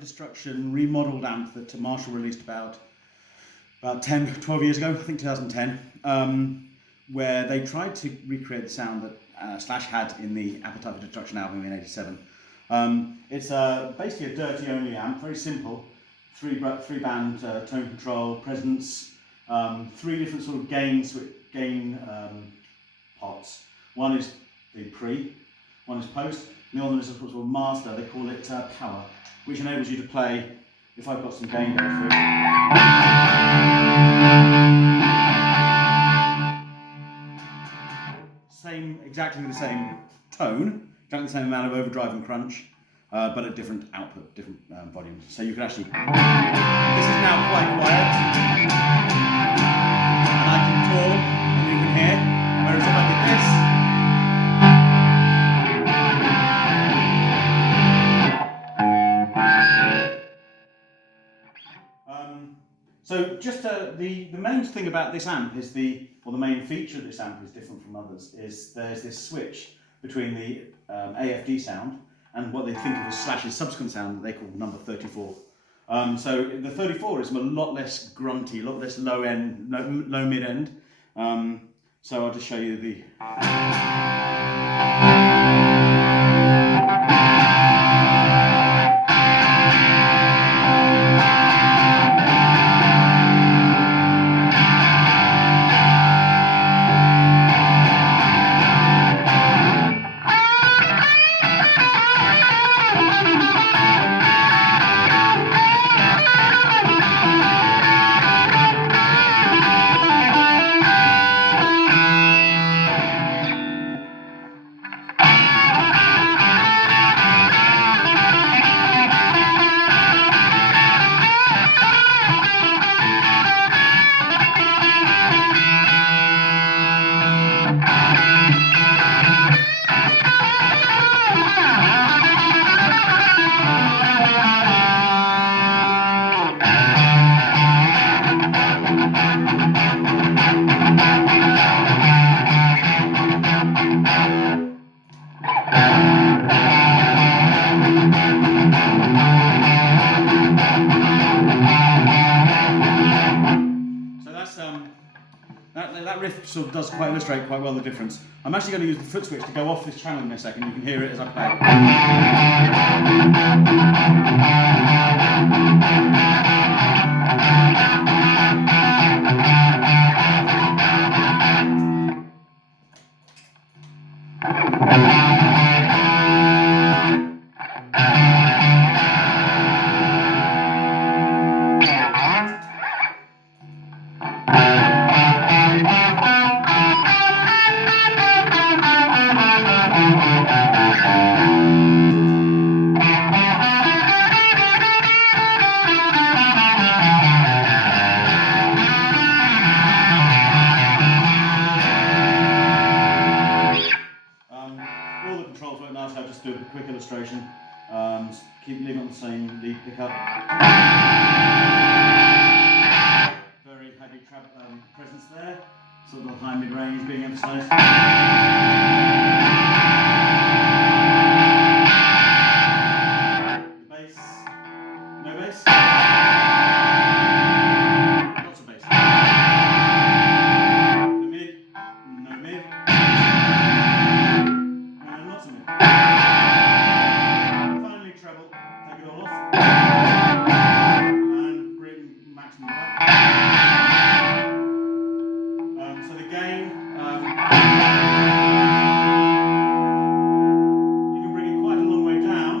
Destruction remodeled amp that Marshall released about 12 years ago, I think 2010, where they tried to recreate the sound that Slash had in the Appetite for Destruction album in '87. It's basically a dirty only amp, very simple, three band tone control, presence, three different sort of gain pots. One is the pre, one is post, and the other one is a sort of master. They call it power, which enables you to play, if I've got some gain going through, exactly the same tone, exactly the same amount of overdrive and crunch, but at different output, different volumes. So you can actually, this is now quite quiet, and I can talk, and you can hear, whereas if I did this, so just the main thing about this amp is the main feature of this amp is different from others, is there's this switch between the AFD sound and what they think of as Slash's subsequent sound that they call number 34. So the 34 is a lot less grunty, a lot less low mid end. So I'll just show you the. That riff sort of does illustrate quite well the difference. I'm actually going to use the foot switch to go off this channel in a second. You can hear it as I all the controls work nice. I'll just do a quick illustration. Keep leaving on the same lead pickup. Very heavy presence there. Sort of high mid range being emphasised. The bass, no bass. Lots of bass. The mid, no mid. Finally treble, take it all off, and bring maximum back. So the gain, you can bring it quite a long way down.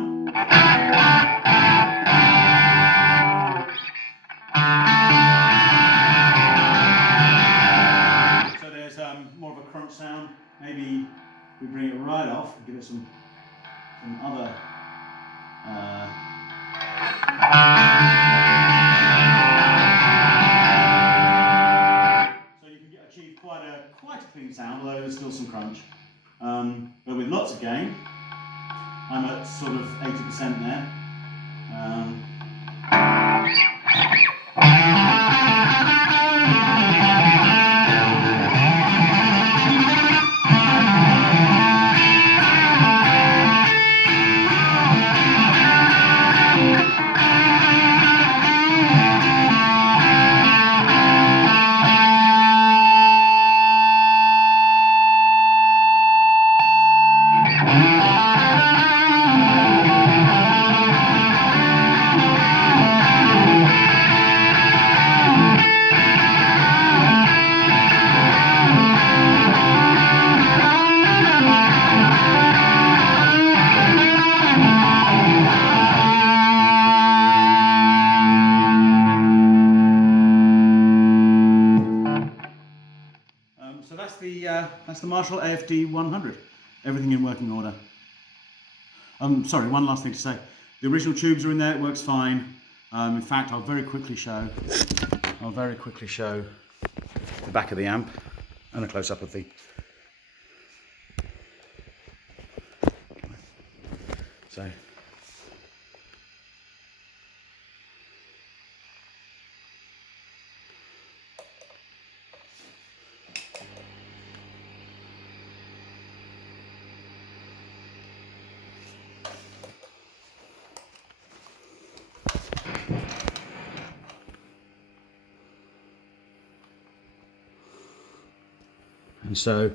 So there's more of a crunch sound. Maybe we bring it right off and give it some other so you can achieve quite a clean sound, although there's still some crunch. But with lots of gain, I'm at sort of 80% there. the Marshall AFD100. Everything in working order. Sorry, one last thing to say. The original tubes are in there. It works fine. In fact, I'll very quickly show the back of the amp and a close-up of the. So. And so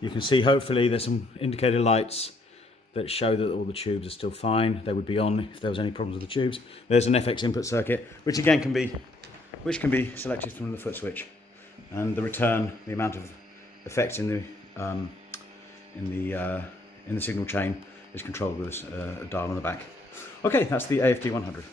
you can see, hopefully there's some indicator lights that show that all the tubes are still fine. They would be on if there was any problems with the tubes. There's an FX input circuit, which again can be selected from the foot switch, and the return, the amount of effects in the signal chain is controlled with a dial on the back. Okay, that's the AFD100.